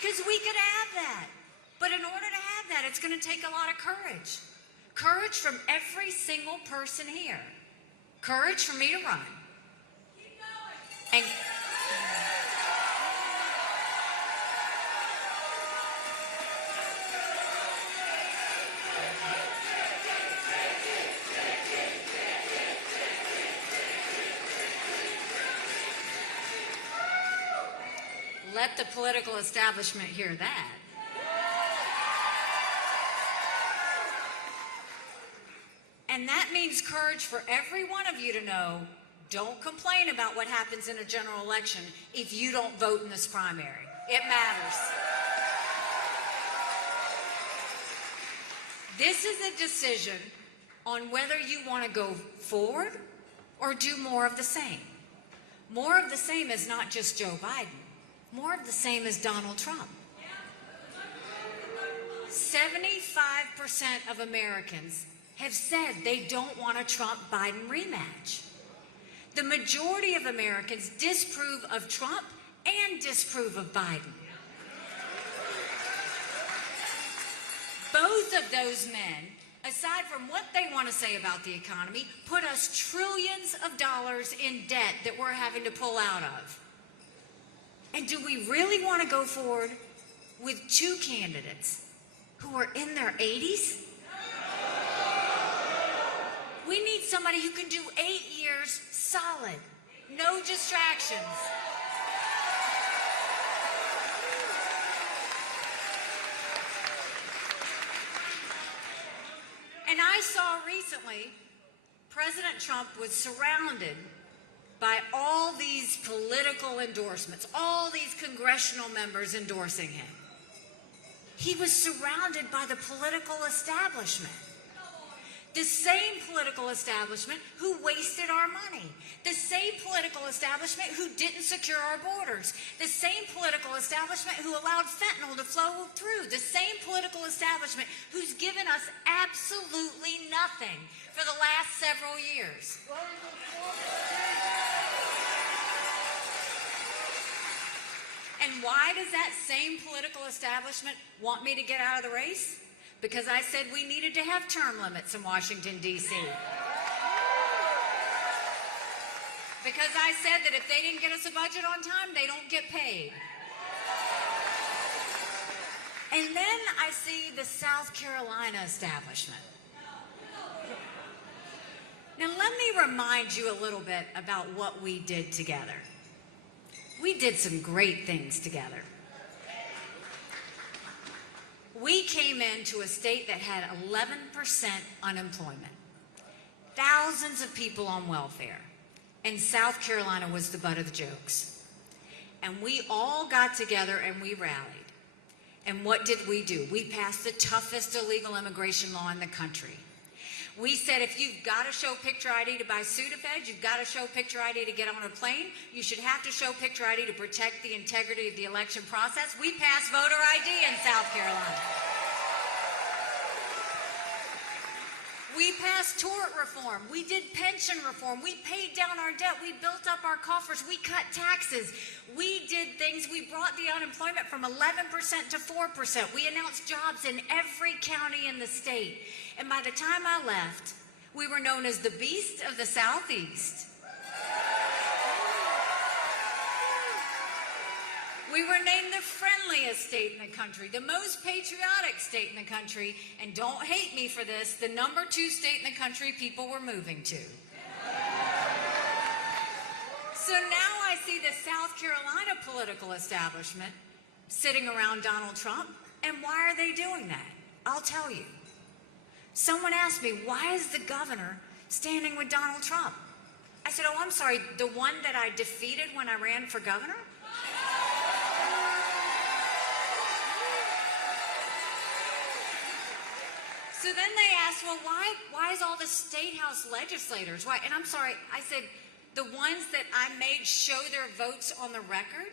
Because we could have that. But in order to have that, it's going to take a lot of courage. Courage from every single person here. Courage for me to run. Keep going. And let the political establishment hear that. And that means courage for every one of you to know, don't complain about what happens in a general election if you don't vote in this primary. It matters. This is a decision on whether you want to go forward or do more of the same. More of the same is not just Joe Biden. More of the same is Donald Trump. 75% of Americans have said they don't want a Trump-Biden rematch. The majority of Americans disapprove of Trump and disapprove of Biden. Both of those men, aside from what they want to say about the economy, put us trillions of dollars in debt that we're having to pull out of. And do we really want to go forward with two candidates who are in their 80s? We need somebody who can do 8 years solid, no distractions. And I saw recently, President Trump was surrounded by all these political endorsements, all these congressional members endorsing him. He was surrounded by the political establishment. The same political establishment who wasted our money. The same political establishment who didn't secure our borders. The same political establishment who allowed fentanyl to flow through. The same political establishment who's given us absolutely nothing for the last several years. And why does that same political establishment want me to get out of the race? Because I said we needed to have term limits in Washington, D.C. Because I said that if they didn't get us a budget on time, they don't get paid. And then I see the South Carolina establishment. Now let me remind you a little bit about what we did together. We did some great things together. We came into a state that had 11% unemployment, thousands of people on welfare, and South Carolina was the butt of the jokes. And we all got together and we rallied. And what did we do? We passed the toughest illegal immigration law in the country. We said if you've got to show picture ID to buy Sudafed, you've got to show picture ID to get on a plane, you should have to show picture ID to protect the integrity of the election process. We passed voter ID in South Carolina. We passed tort reform. We did pension reform. We paid down our debt. We built up our coffers. We cut taxes. We did things. We brought the unemployment from 11% to 4%. We announced jobs in every county in the state. And by the time I left, we were known as the Beast of the Southeast. We were named the friendliest state in the country, the most patriotic state in the country, and don't hate me for this, the number 2 state in the country people were moving to. So now I see the South Carolina political establishment sitting around Donald Trump, and why are they doing that? I'll tell you. Someone asked me, why is the governor standing with Donald Trump? I said, oh, I'm sorry, the one that I defeated when I ran for governor? So then they asked, well, why is all the state house legislators? Why? And I'm sorry, I said, the ones that I made show their votes on the record,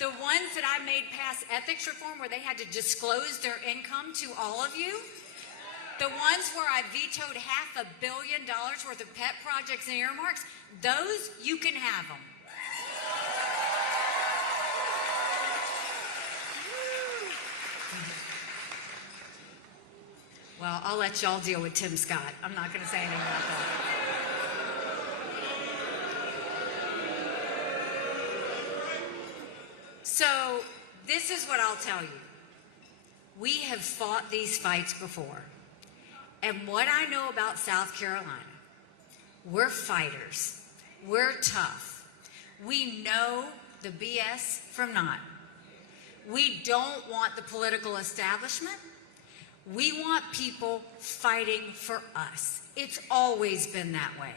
the ones that I made pass ethics reform where they had to disclose their income to all of you, the ones where I vetoed $500 million worth of pet projects and earmarks, those, you can have them. Well, I'll let y'all deal with Tim Scott. I'm not going to say anything about that. So, this is what I'll tell you. We have fought these fights before. And what I know about South Carolina, we're fighters. We're tough. We know the BS from not. We don't want the political establishment. We want people fighting for us. It's always been that way.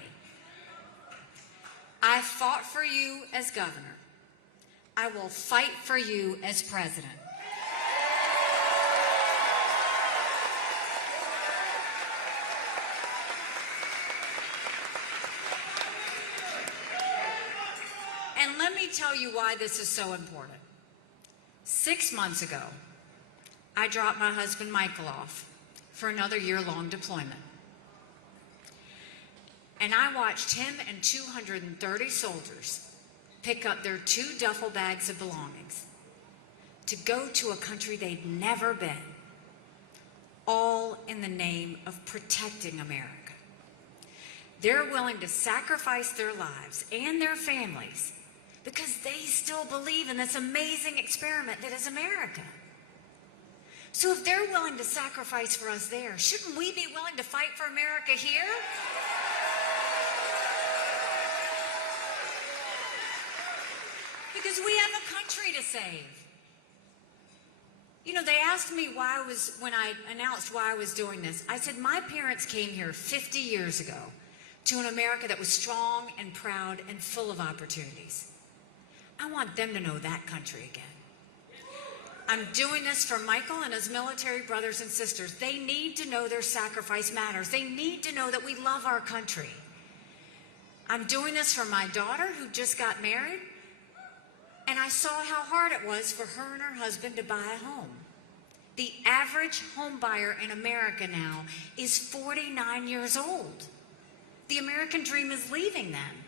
I fought for you as governor. I will fight for you as president. And let me tell you why this is so important. 6 months ago, I dropped my husband Michael off for another year-long deployment. And I watched him and 230 soldiers pick up their 2 duffel bags of belongings to go to a country they'd never been, all in the name of protecting America. They're willing to sacrifice their lives and their families because they still believe in this amazing experiment that is America. So if they're willing to sacrifice for us there, shouldn't we be willing to fight for America here? Because we have a country to save. You know, they asked me why when I announced why I was doing this, I said, my parents came here 50 years ago to an America that was strong and proud and full of opportunities. I want them to know that country again. I'm doing this for Michael and his military brothers and sisters. They need to know their sacrifice matters. They need to know that we love our country. I'm doing this for my daughter who just got married, and I saw how hard it was for her and her husband to buy a home. The average home buyer in America now is 49 years old. The American dream is leaving them.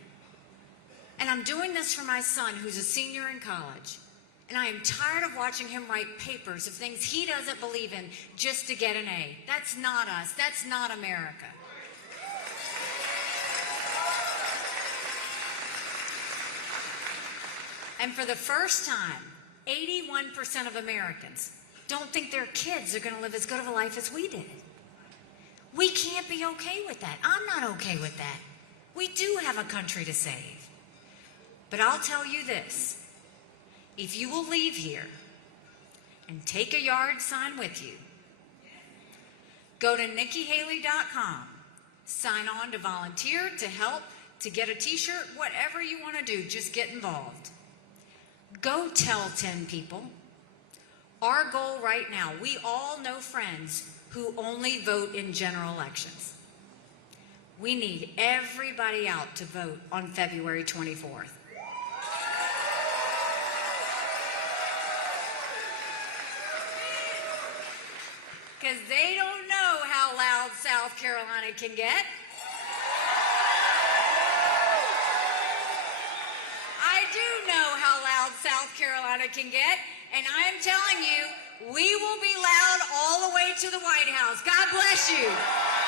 And I'm doing this for my son who's a senior in college. And I am tired of watching him write papers of things he doesn't believe in just to get an A. That's not us. That's not America. And for the first time, 81% of Americans don't think their kids are going to live as good of a life as we did. We can't be okay with that. I'm not okay with that. We do have a country to save. But I'll tell you this. If you will leave here and take a yard sign with you, go to NikkiHaley.com, sign on to volunteer, to help, to get a t-shirt, whatever you want to do, just get involved. Go tell 10 people. Our goal right now, we all know friends who only vote in general elections. We need everybody out to vote on February 24th. Because they don't know how loud South Carolina can get. I do know how loud South Carolina can get, and I'm telling you, we will be loud all the way to the White House. God bless you.